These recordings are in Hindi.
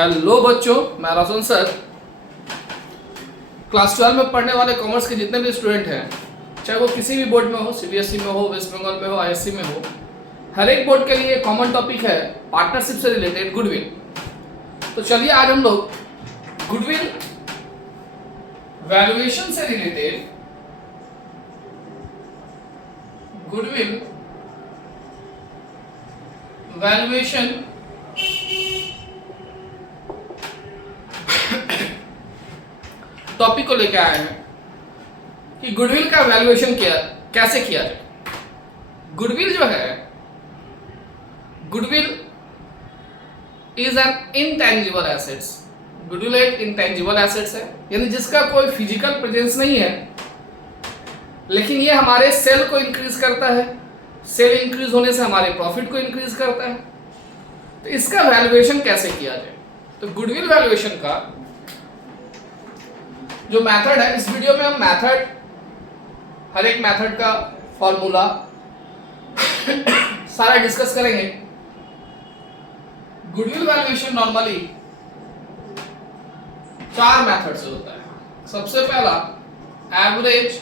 हेलो बच्चों, मैं रोशन सर। क्लास 12 में पढ़ने वाले कॉमर्स के जितने भी स्टूडेंट हैं, चाहे वो किसी भी बोर्ड में हो, सीबीएसई में हो, वेस्ट बंगाल में हो, आईएससी में हो, हर एक बोर्ड के लिए कॉमन टॉपिक है पार्टनरशिप से रिलेटेड गुडविल। तो चलिए आज हम लोग गुडविल वैल्यूएशन से रिलेटेड गुडविल वैल्यूएशन टॉपिक को लेकर आए हैं कि गुडविल का वैल्यूएशन कैसे किया जाए। गुडविल जो है, goodwill is an intangible assets. Goodwill एक इनटैंजिबल एसेट्स है, यानी जिसका कोई फिजिकल प्रेजेंस नहीं है, लेकिन ये हमारे सेल को इंक्रीज करता है। सेल इंक्रीज होने से हमारे प्रॉफिट को इंक्रीज करता है। तो इसका वैल्यूएशन कैसे किया जाए? तो गुडविल वैल्यूएशन का जो मेथड है, इस वीडियो में हम मेथड, हर एक मेथड का फॉर्मूला सारा डिस्कस करेंगे। गुडविल वैल्यूएशन नॉर्मली 4 मेथड से होता है। सबसे पहला average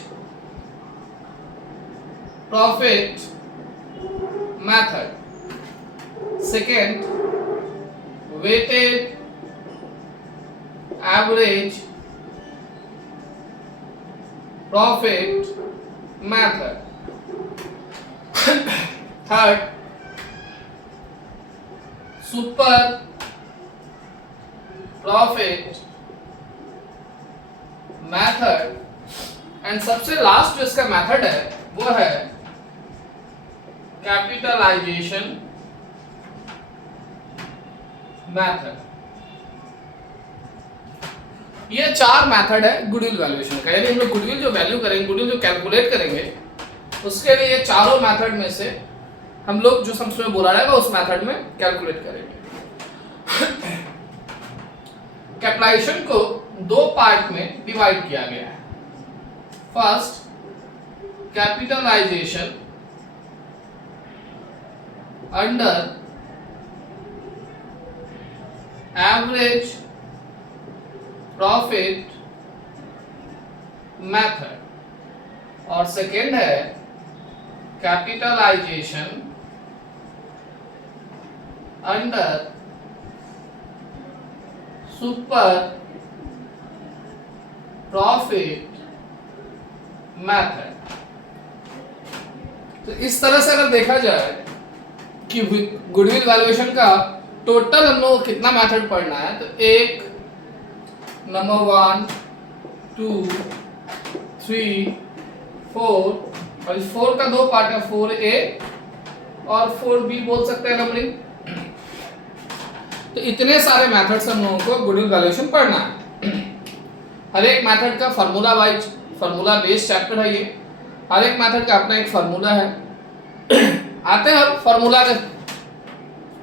profit method, second weighted average profit method, third super profit method, and सबसे लास्ट जो इसका मेथड है वो है कैपिटलाइजेशन मेथड। ये 4 मेथड है गुडविल वैल्यूएशन का, यानी हम लोग गुडविल जो वैल्यू करेंगे, गुडविल जो कैलकुलेट करेंगे, उसके लिए ये चारों मेथड में से हम लोग जो समझ में बोला रहेगा उस मेथड में कैलकुलेट करेंगे। कैपिटलाइजेशन को 2 पार्ट में डिवाइड किया गया है। First capitalisation under average profit method, और सेकेंड है capitalisation under super profit method. तो इस तरह से अगर देखा जाए कि गुडविल वैल्यूएशन का टोटल हम लोग को कितना मेथड पढ़ना है, तो एक नंबर 1 2 3 4, और इस 4 का 2 पार्ट है, 4A और 4B बोल सकते हैं नंबरिंग। तो इतने सारे मेथड्स हम लोगों को गुडविल वैल्यूएशन पढ़ना है। हर एक मेथड का formula wise, formula based chapter है ये। हर एक मेथड का अपना एक फार्मूला है। आते हैं अब फार्मूला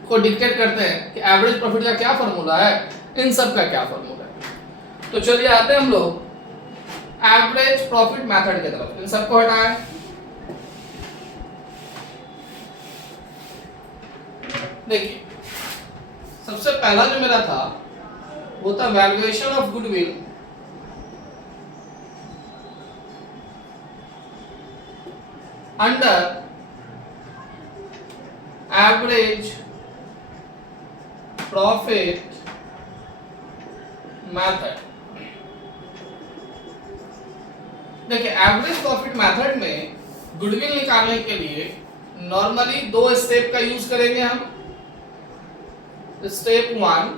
को डिक्टेट करते हैं कि एवरेज प्रॉफिट का क्या फार्मूला है, इन सब का क्या फार्मूला है। तो चलिए आते हैं हम लोग एवरेज प्रॉफिट मेथड की तरफ। इन सबको हटाएं। देखिए, सबसे पहला जो मेरा था वो था valuation of goodwill under average profit method. देखिए, एवरेज प्रॉफिट मेथड में गुडविल निकालने के लिए नॉर्मली 2 स्टेप का यूज करेंगे हम। स्टेप 1,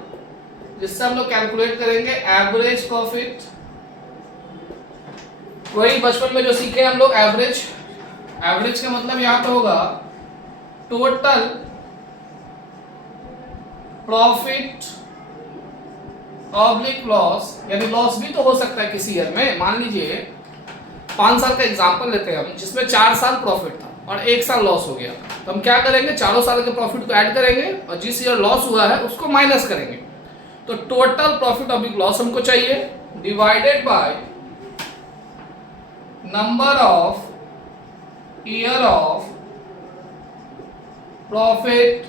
जिससे हम लोग कैलकुलेट करेंगे एवरेज प्रॉफिट। वही बचपन में जो सीखे हम लोग, एवरेज। एवरेज का मतलब यहां पे होगा टोटल प्रॉफिट ऑब्लिक लॉस, यानी लॉस भी तो हो सकता है किसी ईयर में। मान लीजिए 5 साल का एग्जांपल लेते हैं हम, जिसमें 4 साल प्रॉफिट था और 1 साल लॉस हो गया। तो हम क्या करेंगे, चारों साल के प्रॉफिट को ऐड करेंगे और जिस ईयर लॉस हुआ है उसको माइनस करेंगे। तो टोटल प्रॉफिट ऑब्लिक लॉस हमको चाहिए, divided by number of year of profit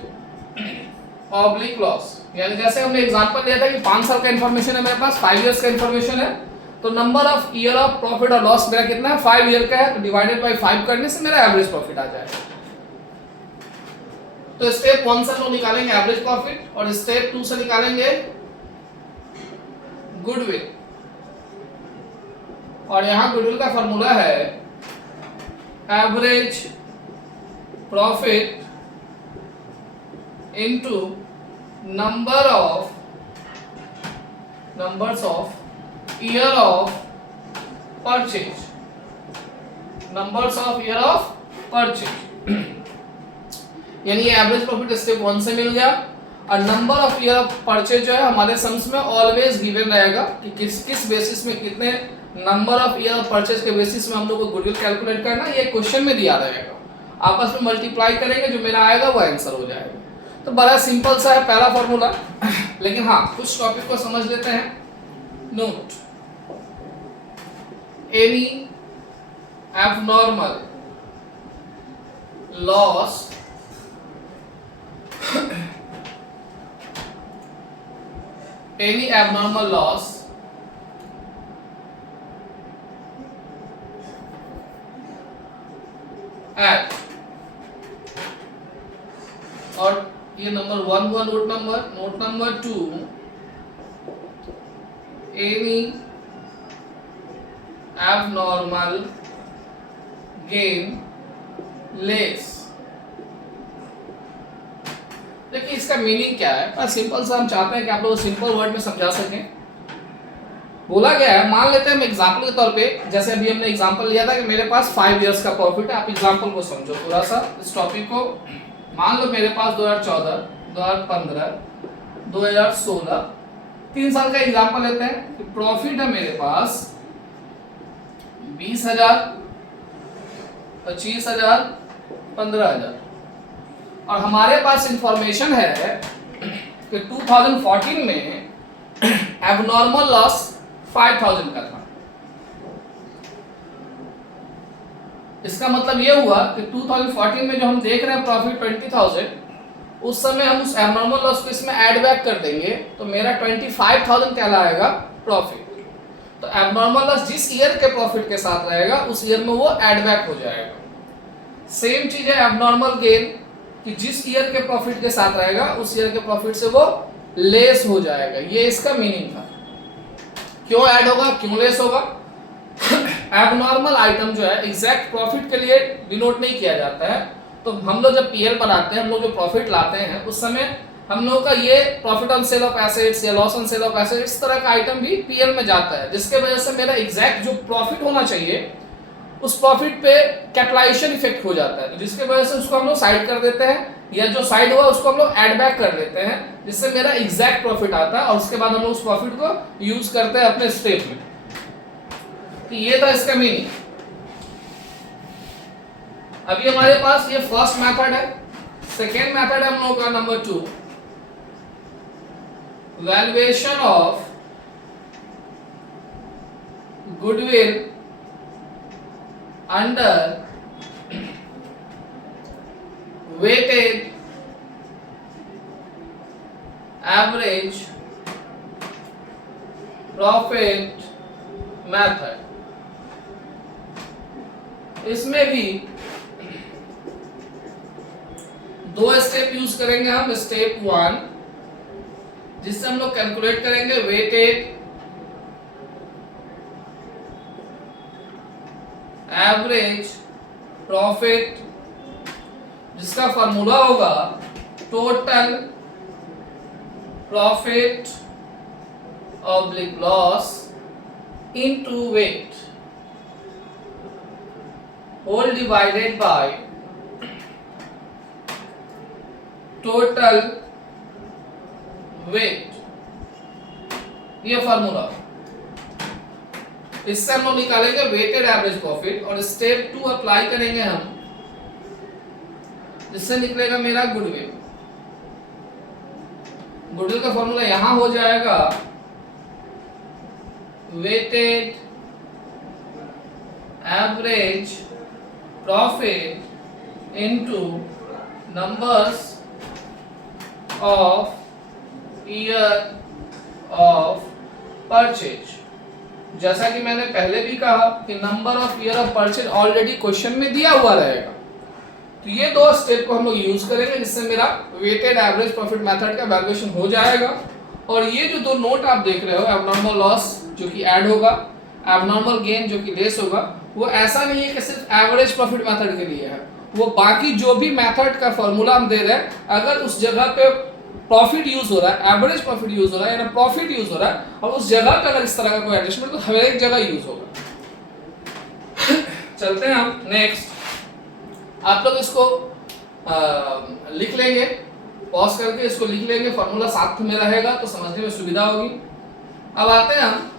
oblique loss, यानी जैसे हमने एग्जांपल लिया था कि 5 साल का इंफॉर्मेशन है मेरे पास, 5 इयर्स का इंफॉर्मेशन है, तो number of year of profit और लॉस मेरा कितना है, 5 ईयर का है, तो डिवाइडेड बाय 5 करने से मेरा एवरेज प्रॉफिट आ जाएगा। तो स्टेप 1 से हम लोग निकालेंगे एवरेज प्रॉफिट और स्टेप 2 से निकालेंगे गुडविल, और यहां गुडविल का फॉर्मूला है average profit into numbers of year of purchase, numbers of year of purchase, यानी ये एवरेज प्रॉफिट स्टेप 1 से मिल गया। और number of year of purchase जो है हमारे सम्स में ऑलवेज गिवन रहेगा कि किस बेसिस में, कितने number of year of purchase के बेसिस में हम लोग को गुडविल कैलकुलेट करना, ये क्वेश्चन में दिया रहेगा, आपस में मल्टीप्लाई करेंगे, जो मेरा आएगा वो आंसर हो जाएगा। तो बड़ा सिंपल सा है पहला फॉर्मूला, लेकिन हाँ कुछ टॉपिक को समझ लेते हैं। Note, any abnormal loss any abnormal loss at, और ये नंबर 1 हुआ note number 2, any abnormal gain less। देखिए इसका मीनिंग क्या है, पर सिंपल सा हम चाहते हैं कि आप लोग सिंपल वर्ड में समझा सकें। बोला गया है, मान लेते हैं हम एग्जांपल के तौर पे, जैसे अभी हमने एग्जांपल लिया था कि मेरे पास 5 इयर्स का प्रॉफिट है। आप एग्जांपल को समझो थोड़ा सा, इस टॉपिक को। मान लो मेरे पास 2014, 2015, 2016 3 साल का एग्जांपल लेते हैं कि प्रॉफिट है मेरे पास 20,000, 25,000, 15,000, और हमारे पास इंफॉर्मेशन है कि 2014 में एबनॉर्मल लॉस 5,000 का था। इसका मतलब ये हुआ कि 2014 में जो हम देख रहे हैं प्रॉफिट 20,000, उस समय हम उस एबनॉर्मल लॉस को इसमें ऐड बैक कर देंगे तो मेरा 25,000 कहलाएगा प्रॉफिट। तो एबनॉर्मल लॉस जिस ईयर के प्रॉफिट के साथ रहेगा उस ईयर में वो ऐड बैक हो जाएगा। सेम चीज है एबनॉर्मल गेन, कि जिस ईयर के प्रॉफिट के साथ रहेगा उस ईयर के प्रॉफिट से वो लेस हो जाएगा। ये इसका मीनिंग था। क्यों ऐड होगा, क्यों लेस होगा? एबनॉर्मल आइटम जो है एग्जैक्ट प्रॉफिट के लिए डिनोट नहीं किया जाता है। तो हम लोग जब पीएल बनाते हैं, हम लोग जो प्रॉफिट लाते हैं उस समय हम लोगों का ये profit on sale of assets या loss on sale of assets, इस तरह का आइटम भी पीएल में जाता है, जिसके वजह से मेरा एग्जैक्ट जो प्रॉफिट होना चाहिए उस प्रॉफिट पे कैपिटलाइजेशन इफेक्ट हो जाता है, तो जिसके वजह से उसको हम लोग साइड कर देते हैं, या जो साइड हुआ उसको हम लोग ऐड बैक कर देते हैं, जिससे मेरा एग्जैक्ट प्रॉफिट आता है, और उसके बाद हम लोग उस प्रॉफिट को यूज करते हैं अपने स्टेप में। तो ये था इसका मीनिंग। अभी हमारे पास ये फर्स्ट मेथड है। सेकेंड मेथड है हम लोगों का number 2, valuation of goodwill under weighted average profit method। इसमें भी 2 स्टेप यूज करेंगे हम। स्टेप 1 जिससे हम लोग कैलकुलेट करेंगे वेटेड एवरेज प्रॉफिट, जिसका फॉर्मूला होगा total profit oblique loss into weight whole divided by total weight. ये फॉर्मूला, इससे हम लोग निकालेंगे वेटेड एवरेज प्रॉफिट, और स्टेप 2 अप्लाई करेंगे हम, जिससे निकलेगा मेरा गुडविल। गुडविल का फॉर्मूला यहां हो जाएगा weighted average profit into numbers of year of purchase. जैसा कि मैंने पहले भी कहा कि number of year of purchase already question में दिया हुआ रहेगा। तो ये दो स्टेप को हम लोग यूज करेंगे जिससे मेरा वेटेड एवरेज प्रॉफिट मेथड का वैल्यूएशन हो जाएगा। और ये जो दो नोट आप देख रहे हो, एबनॉर्मल लॉस जो कि ऐड होगा, एबनॉर्मल गेन जो कि लेस होगा, वो ऐसा नहीं है कि सिर्फ एवरेज प्रॉफिट मेथड के लिए है, वो बाकी जो भी मेथड का फॉर्मूला हम दे रहे हैं, अगर उस जगह पे प्रॉफिट यूज हो रहा है, एवरेज प्रॉफिट यूज हो रहा है या प्रॉफिट यूज हो रहा है, और उस जगह पे अगर इस तरह का कोई एडजस्टमेंट, तो हर एक जगह यूज होगा। चलते हैं हम नेक्स्ट। आप लोग इसको लिख लेंगे, पॉज करके इसको लिख लेंगे, फॉर्मूला साथ में रहेगा तो समझने में सुविधा होगी। अब आते हैं हम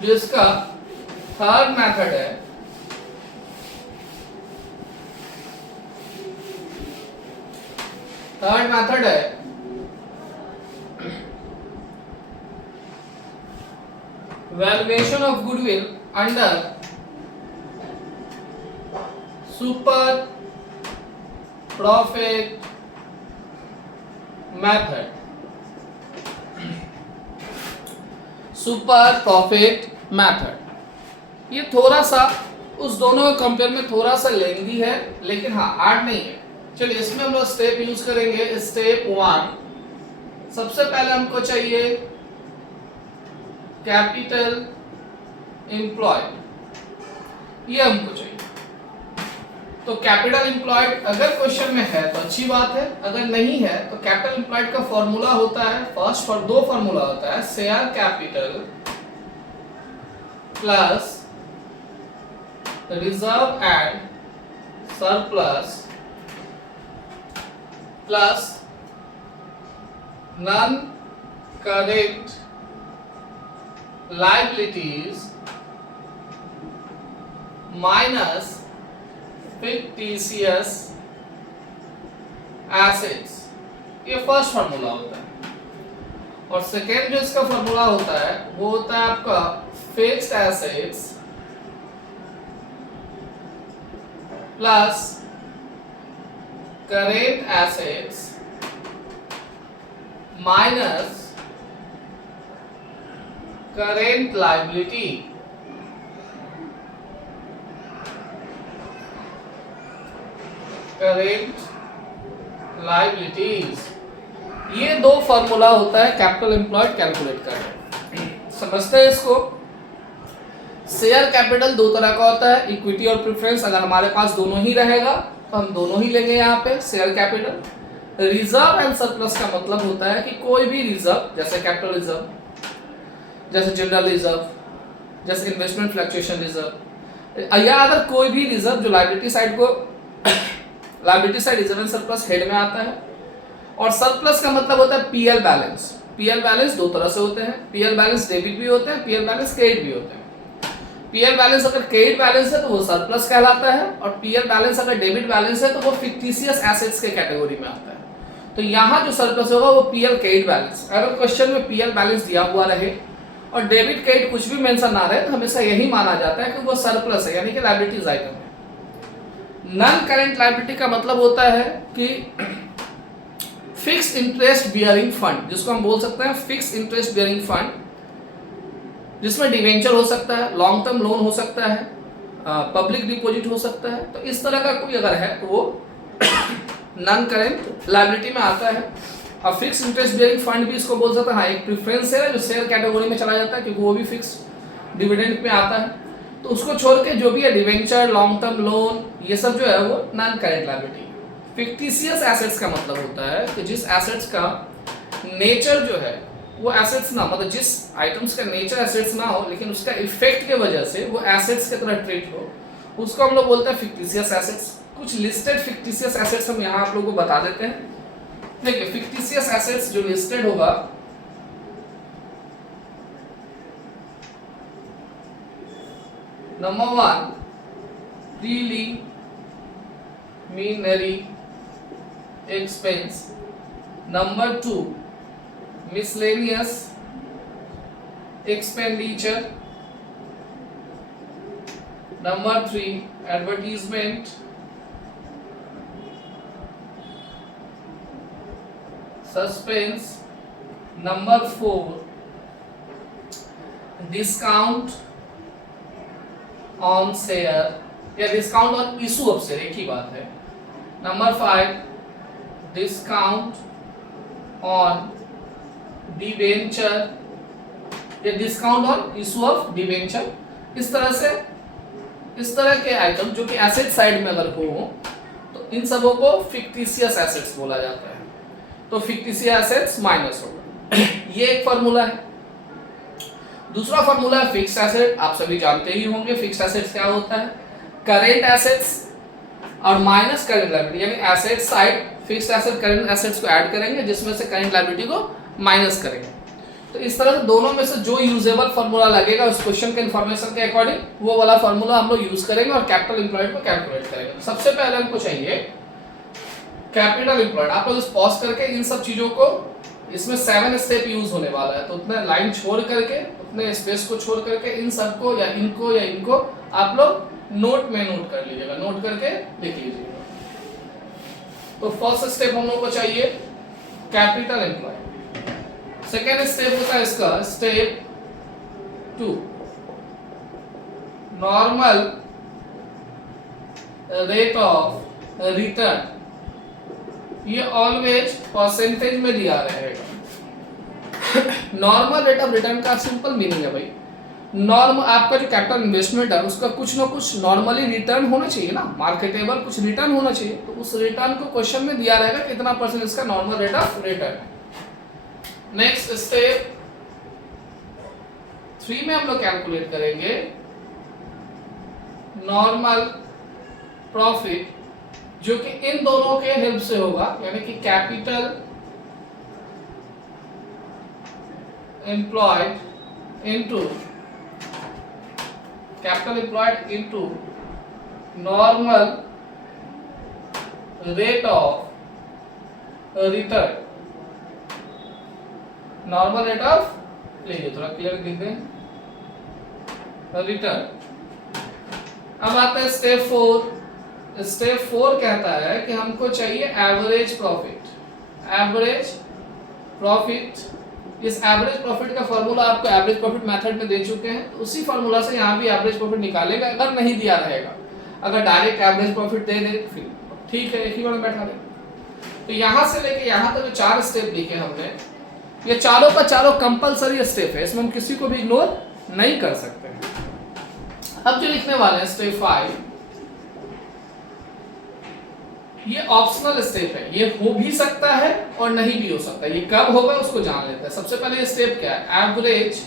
जो इसका थर्ड मेथड है, थर्ड मेथड है valuation of goodwill under super profit method। Super profit method ये थोड़ा सा उस दोनों के कंपेयर में थोड़ा सा लेंदी है, लेकिन हाँ हार्ड नहीं है। चलिए इसमें हम लोग स्टेप यूज करेंगे। स्टेप 1, सबसे पहले हमको चाहिए कैपिटल एम्प्लॉयड, ये हमको चाहिए। तो कैपिटल एम्प्लॉयड अगर क्वेश्चन में है तो अच्छी बात है, अगर नहीं है तो कैपिटल एम्प्लॉयड का फॉर्मूला होता है, फर्स्ट दो फॉर्मूला होता है, share capital plus reserve and surplus plus non current liabilities minus fictitious assets, ये फर्स्ट फॉर्मूला होता है। और सेकेंड जो इसका फॉर्मूला होता है वो होता है आपका fixed assets plus current assets minus current liability. Current liabilities, ये दो फॉर्मूला होता है कैपिटल एम्प्लॉयड कैलकुलेट करने। समझते हैं इसको। शेयर कैपिटल दो तरह का होता है, इक्विटी और प्रेफरेंस। अगर हमारे पास दोनों ही रहेगा तो हम दोनों ही लेंगे यहाँ पे share capital. Reserve and surplus का मतलब होता है कि कोई भी रिजर्व, जैसे कैपिटल रिजर्व, जैसे जनरल रिजर्व, जैसे इन्वेस्टमेंट फ्लक्चुएशन रिजर्व, या अगर कोई भी रिजर्व जो लायबिलिटी साइड को liability side reserve and surplus head में आता है। और सरप्लस का मतलब होता है पीएल बैलेंस। पीएल बैलेंस दो तरह से होते हैं, पीएल बैलेंस डेबिट भी होते हैं, पीएल बैलेंस क्रेडिट भी होते हैं। पीएल बैलेंस अगर क्रेडिट बैलेंस है तो वो सरप्लस कहलाता है, और पीएल बैलेंस अगर डेबिट बैलेंस है तो वो फिक्टिशियस एसेट्स के कैटेगरी में आता है। तो यहाँ जो सरप्लस होगा वो पीएल क्रेडिट बैलेंस। अगर क्वेश्चन में पीएल बैलेंस दिया हुआ रहे और डेबिट क्रेडिट कुछ भी मेंशन ना रहे तो हमेशा यही माना जाता है कि वो सरप्लस है, यानी कि लायबिलिटीज आइटम है। नॉन करेंट लायबिलिटी का मतलब होता है कि फिक्स्ड इंटरेस्ट बियरिंग फंड, जिसको हम बोल सकते हैं फिक्स्ड इंटरेस्ट बियरिंग फंड, जिसमें डिवेंचर हो सकता है, लॉन्ग टर्म लोन हो सकता है, पब्लिक डिपॉजिट हो सकता है। तो इस तरह का कोई अगर है तो वो नॉन करेंट लायबिलिटी में आता है। अब फिक्स इंटरेस्ट बियरिंग फंड भी इसको बोल सकते हैं। हाँ, एक प्रेफरेंस है जो शेयर कैटेगरी में चला जाता है क्योंकि वो भी फिक्स डिविडेंड में आता है। तो उसको छोड़ के जो भी है डिवेंचर, लॉन्ग टर्म लोन, ये सब जो है वो non current liability. Fictitious assets का मतलब होता है कि जिस एसेट्स का नेचर जो है वो एसेट्स ना, मतलब जिस आइटम्स का नेचर एसेट्स ना हो लेकिन उसका इफेक्ट के वजह से वो एसेट्स की तरह ट्रीट हो, उसको हम लोग बोलते हैं फिक्टिशियस एसेट्स। कुछ लिस्टेड फिक्टिशियस एसेट्स हम यहाँ आप लोगों को बता देते हैं। देखिए फिक्टिशियस एसेट्स जो लिस्टेड होगा, number 1 preliminary expense, number 2 miscellaneous expenditure, number 3 advertisement suspense. Number 4 discount on share या discount on issue of share, एक ही बात है। नंबर 5 डिस्काउंट ऑन डिबेंचर या discount on issue of debenture. इस तरह के आइटम जो कि एसेट साइड में अगर हो तो इन सबों को फिक्टिशियस एसेट्स बोला जाता है। तो फिक्टिशियस एसेट्स माइनस होगा। ये एक फार्मूला है। दूसरा फार्मूला है फिक्स्ड एसेट। आप सभी जानते ही होंगे फिक्स्ड एसेट्स क्या होता है। करेंट एसेट्स और माइनस करेंट लायबिलिटी, यानी asset side fixed asset current assets को ऐड करेंगे जिसमें से करेंट लायबिलिटी को माइनस करेंगे। तो इस तरह से दोनों में से जो यूजेबल फार्मूला लगेगा उस क्वेश्चन के इंफॉर्मेशन के अकॉर्डिंग वो वाला फार्मूला हम लोग यूज करेंगे और कैपिटल एम्प्लॉयड को कैलकुलेट करेंगे। सबसे पहले हमको चाहिए कैपिटल एम्प्लॉयड। आप लोग पॉज करके इन सब चीजों को, इसमें 7 स्टेप यूज होने वाला है, तो उतने लाइन छोड़ करके, उतने स्पेस को छोड़ करके इन सबको या इनको आप लोग नोट में नोट कर लीजिएगा, नोट करके लिख लीजिएगा। तो फर्स्ट स्टेप हम लोग को चाहिए कैपिटल एम्प्लॉयड। सेकेंड स्टेप होता है इसका step 2 normal rate of return. ये ऑलवेज परसेंटेज में दिया रहेगा। नॉर्मल रेट ऑफ रिटर्न का सिंपल मीनिंग है भाई, नॉर्म आपका जो कैपिटल इन्वेस्टमेंट है उसका कुछ ना कुछ नॉर्मली रिटर्न होना चाहिए ना, मार्केटेबल कुछ रिटर्न होना चाहिए। तो उस रिटर्न को क्वेश्चन में दिया रहेगा कितना परसेंट इसका नॉर्मल रेट ऑफ रिटर्न है। नेक्स्ट स्टेप 3 में हम लोग कैलकुलेट करेंगे नॉर्मल प्रॉफिट, जो कि इन दोनों के हेल्प से होगा, यानी कि capital employed into normal rate of return. Normal rate of, लीजिए थोड़ा क्लियर लिख दें, रिटर्न। अब आता है स्टेप 4। स्टेप 4 कहता है कि हमको चाहिए एवरेज प्रॉफिट। एवरेज प्रॉफिट, इस एवरेज प्रॉफिट का फॉर्मूला आपको एवरेज प्रॉफिट मेथड में दे चुके हैं, तो उसी फॉर्मूला से यहाँ भी एवरेज प्रॉफिट निकालेगा अगर नहीं दिया रहेगा। अगर डायरेक्ट एवरेज प्रॉफिट दे दे फिर ठीक है, एक ही बार में बैठा दे। तो यहाँ से लेके यहाँ तक जो 4 स्टेप लिखे हमने, ये चारों का चारों कंपलसरी स्टेप है, इसमें हम किसी को भी इग्नोर नहीं कर सकते। अब जो लिखने वाले हैं स्टेप 5, ये ऑप्शनल स्टेप है, ये हो भी सकता है और नहीं भी हो सकता है। ये कब होगा उसको जान लेते हैं। सबसे पहले ये स्टेप क्या है, average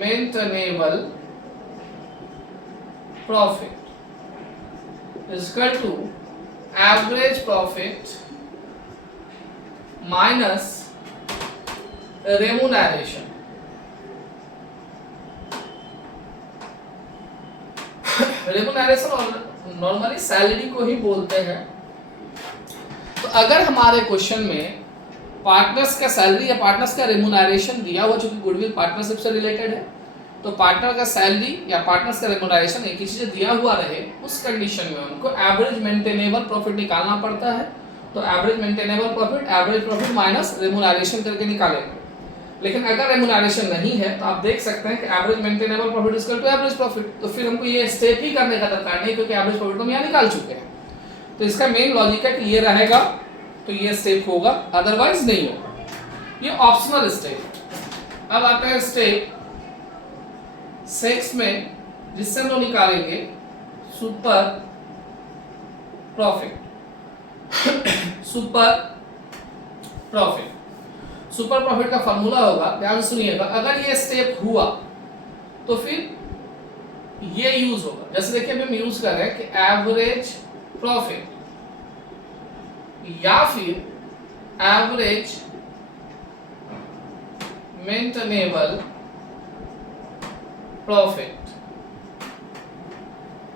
maintainable profit is equal to average profit minus remuneration. Remuneration normally salary को ही बोलते हैं। तो अगर हमारे क्वेश्चन में पार्टनर्स का सैलरी या पार्टनर्स का रेमुनरेशन दिया हुआ, जो कि गुडविल पार्टनरशिप से रिलेटेड है, तो पार्टनर का सैलरी या पार्टनर्स का रेमुनरेशन एक ही चीज दिया हुआ रहे, उस कंडीशन में उनको एवरेज मेंटेनेबल प्रॉफिट निकालना पड़ता है। तो average maintainable profit average profit minus remuneration करके निकालेंगे। लेकिन अगर रेमुनरेशन नहीं है तो आप देख सकते हैं कि average maintainable profit is equal to average profit. तो फिर हमको ये स्टेप ही करने का दरकार नहीं, क्योंकि एवरेज प्रॉफिट हम यहाँ निकाल चुके हैं। तो इसका मेन लॉजिक है कि ये रहेगा तो ये स्टेप होगा, अदरवाइज नहीं होगा। ये ऑप्शनल स्टेप। अब आता है स्टेप 6 में, जिससे हम लोग निकालेंगे सुपर प्रॉफिट। सुपर प्रॉफिट का फॉर्मूला होगा, ध्यान सुनिएगा। अगर ये स्टेप हुआ तो फिर ये यूज होगा। जैसे देखिए हम यूज कर रहे हैं कि एवरेज प्रॉफिट या फिर एवरेज मेंटेनेबल प्रॉफिट।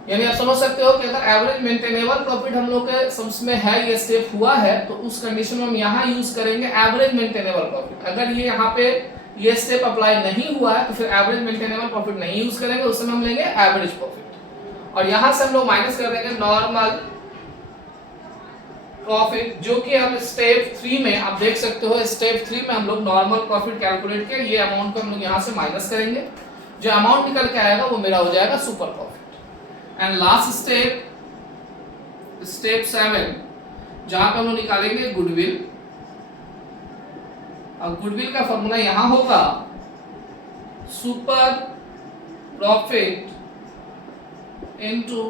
यानी आप समझ सकते हो कि अगर एवरेज मेंटेनेबल प्रॉफिट हम लोग के सम्स में है, ये स्टेप हुआ है, तो उस कंडीशन में हम यहाँ यूज करेंगे एवरेज मेंटेनेबल प्रॉफिट। अगर ये यहाँ पे ये स्टेप अप्लाई नहीं हुआ है तो फिर एवरेज मेंटेनेबल प्रॉफिट नहीं यूज करेंगे, उस समय हम लेंगे एवरेज प्रॉफिट। और यहाँ से हम लोग माइनस कर देंगे नॉर्मल प्रॉफिट, जो कि हम स्टेप 3 में आप देख सकते हो, स्टेप 3 में हम लोग नॉर्मल प्रॉफिट कैलकुलेट किया, ये अमाउंट को हम लोग यहाँ से माइनस करेंगे, जो अमाउंट निकल के आएगा वो मेरा हो जाएगा super profit. And last step, step 7, जहां पे हम लोग निकालेंगे गुडविल। अब गुडविल का फॉर्मूला यहां होगा super profit into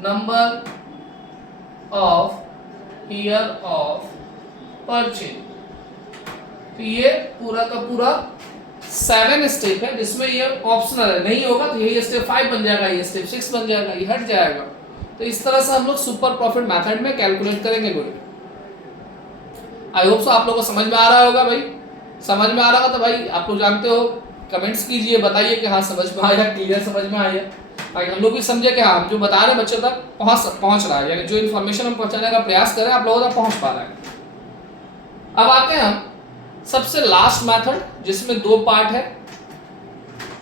number of year of purchase. तो ये पूरा का पूरा 7 स्टेप है, जिसमें ये ऑप्शनल है, नहीं होगा तो यही स्टेप 5 बन जाएगा, ये स्टेप 6 बन जाएगा, ये हट जाएगा। तो इस तरह से हम लोग सुपर प्रॉफिट मेथड में कैलकुलेट करेंगे गुडविल। आई होप सो आप लोगों को समझ में आ रहा होगा भाई। समझ में आ रहा होगा तो भाई आप लोग जानते हो, कमेंट्स कीजिए, बताइए कि हाँ समझ में आया, क्लियर समझ में आया, ताकि हम लोग भी समझे कि हाँ हम जो बता रहे हैं बच्चों तक पहुंच रहा है, यानी जो इन्फॉर्मेशन हम पहुंचाने का प्रयास कर रहे हैं आप लोगों तक पहुंच पा रहा है। अब आते हैं हम सबसे लास्ट मेथड, जिसमें 2 पार्ट है।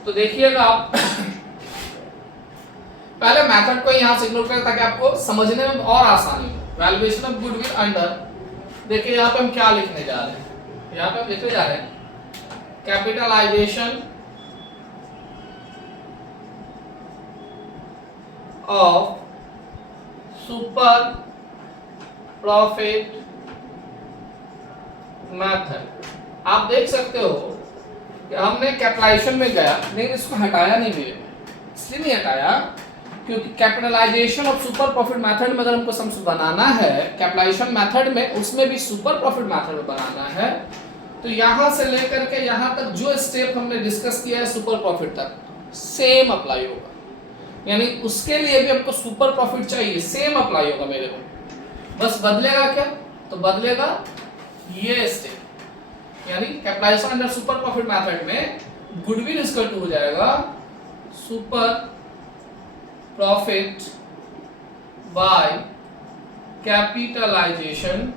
तो देखिएगा आप पहले मेथड को यहां से इग्नोर करें ताकि आपको समझने में और आसानी हो। वैल्यूएशन ऑफ गुडविल अंडर, देखिए यहाँ पे हम क्या लिखने जा रहे हैं, यहाँ पे हम लिखने जा रहे हैं capitalisation of super profit method. आप देख सकते हो कि हमने कैपिटलाइजेशन में गया, लेकिन इसको हटाया नहीं मेरे में, इसलिए नहीं हटाया क्योंकि capitalisation of super profit method में अगर हमको सम्स बनाना है, कैपिटलाइजेशन मेथड में उसमें भी सुपर प्रॉफिट मेथड में बनाना है, तो यहां से लेकर के यहां तक जो स्टेप हमने डिस्कस किया है सुपर प्रॉफिट तक सेम अप्लाई होगा, यानी उसके लिए भी हमको सुपर प्रॉफिट चाहिए, सेम अप्लाई होगा मेरे को। बस बदलेगा क्या, तो बदलेगा ये स्टेप, यानी capitalization under super profit method में गुडविल इक्वल टू हो जाएगा super profit by capitalization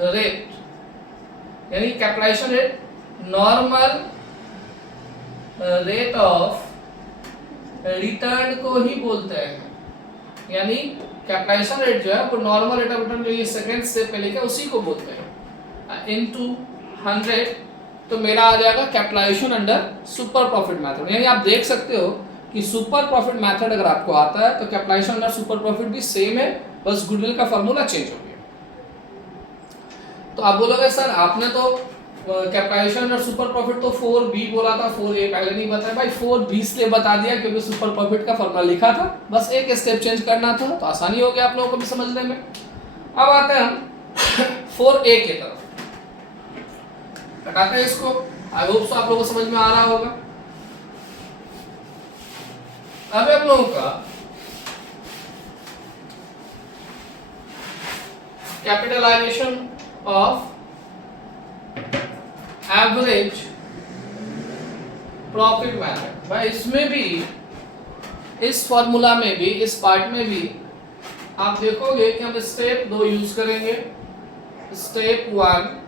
rate, यानी capitalization rate normal rate of return को ही बोलते हैं, यानी कैपिटलाइजेशन रेट जो है वो नॉर्मल रेट ऑफ रिटर्न जो ये सेकंड स्टेप पे लिखा है उसी को बोलते हैं, इनटू 100। तो मेरा आ जाएगा capitalisation under super profit method. यानी आप देख सकते हो कि सुपर प्रॉफिट मेथड अगर आपको आता है तो कैपिटलाइजेशन अंडर सुपर प्रॉफिट भी सेम है, बस गुडविल का फॉर्मूला चेंज हो गया। तो आप बोलोगे सर आपने तो कैपिटलाइजेशन और सुपर प्रॉफिट तो 4B बोला था, 4A पहले नहीं बताया। भाई 4B इसलिए बता दिया क्योंकि सुपर प्रॉफिट का फॉर्मूला लिखा था, बस एक स्टेप चेंज करना था, तो आसानी हो गया आप लोगों को भी समझने में। अब आते हैं हम 4A की तरफ, हटाते हैं इसको। आई होप सो आप लोगों को समझ में आ रहा होगा। अब आप लोगों का capitalisation of average profit method, भाई इसमें भी, इस फॉर्मूला में भी, इस पार्ट में भी आप देखोगे कि हम स्टेप 2 यूज करेंगे। स्टेप 1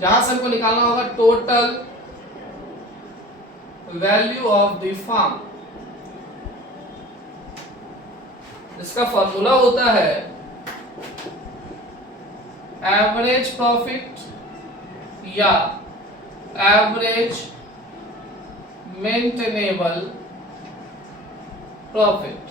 जहां से हमको निकालना होगा total value of the firm, इसका फॉर्मूला होता है एवरेज प्रॉफिट या average maintainable profit.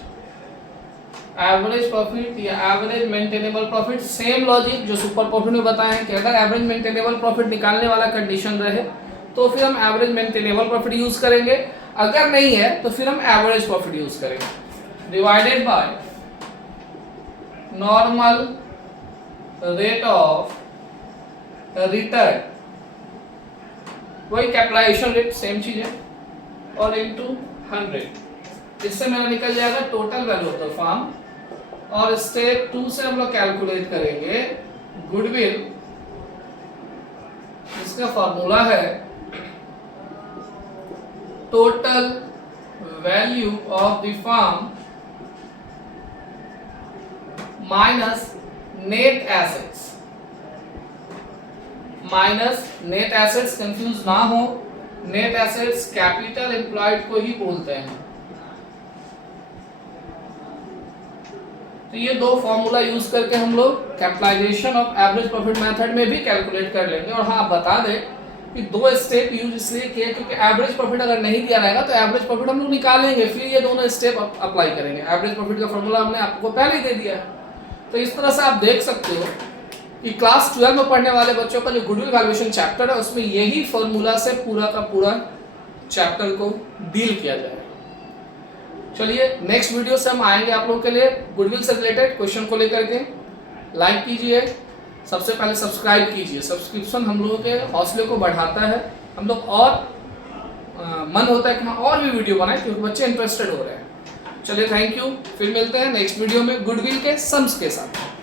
Average profit या average maintainable profit, same logic जो सुपर प्रॉफिट में बताए हैं कि अगर एवरेज मेंटेनेबल प्रॉफिट निकालने वाला कंडीशन रहे तो फिर हम एवरेज मेंटेनेबल प्रॉफिट यूज करेंगे, अगर नहीं है तो फिर हम एवरेज प्रॉफिट यूज करेंगे, divided by normal rate of return, वही कैपिटलाइजेशन रेट सेम चीज है, और इनटू 100। इससे मेरा निकल जाएगा total value of the firm. और स्टेप 2 से हम लोग कैलकुलेट करेंगे गुडविल, इसका फॉर्मूला है total value of the firm minus net assets, minus net assets, confuse ना हो, नेट एसेट्स कैपिटल एम्प्लॉयड को ही बोलते हैं। तो ये दो फॉर्मूला यूज करके हम लोग capitalisation of average profit method में भी कैलकुलेट कर लेंगे। और हाँ, बता दें कि दो स्टेप यूज इसलिए किए क्योंकि एवरेज प्रॉफिट अगर नहीं दिया रहेगा तो एवरेज प्रॉफिट हम लोग निकालेंगे, फिर ये दोनों स्टेप अप्लाई करेंगे। एवरेज प्रॉफिट का फॉर्मूला हमने आपको पहले ही दे दिया है। तो इस तरह से आप देख सकते हो कि क्लास 12 में पढ़ने वाले बच्चों का जो गुडविल वैल्यूएशन चैप्टर है उसमें यही फॉर्मूला से पूरा का पूरा चैप्टर को डील किया जाएगा। चलिए नेक्स्ट वीडियो से हम आएंगे आप लोगों के लिए गुडविल से रिलेटेड क्वेश्चन को लेकर के। लाइक कीजिए, सबसे पहले सब्सक्राइब कीजिए। सब्सक्रिप्शन हम लोगों के हौसले को बढ़ाता है, हम लोग और मन होता है कि हम और भी वीडियो बनाएं क्योंकि बच्चे इंटरेस्टेड हो रहे हैं। चलिए थैंक यू, फिर मिलते हैं नेक्स्ट वीडियो में गुडविल के सम्स के साथ।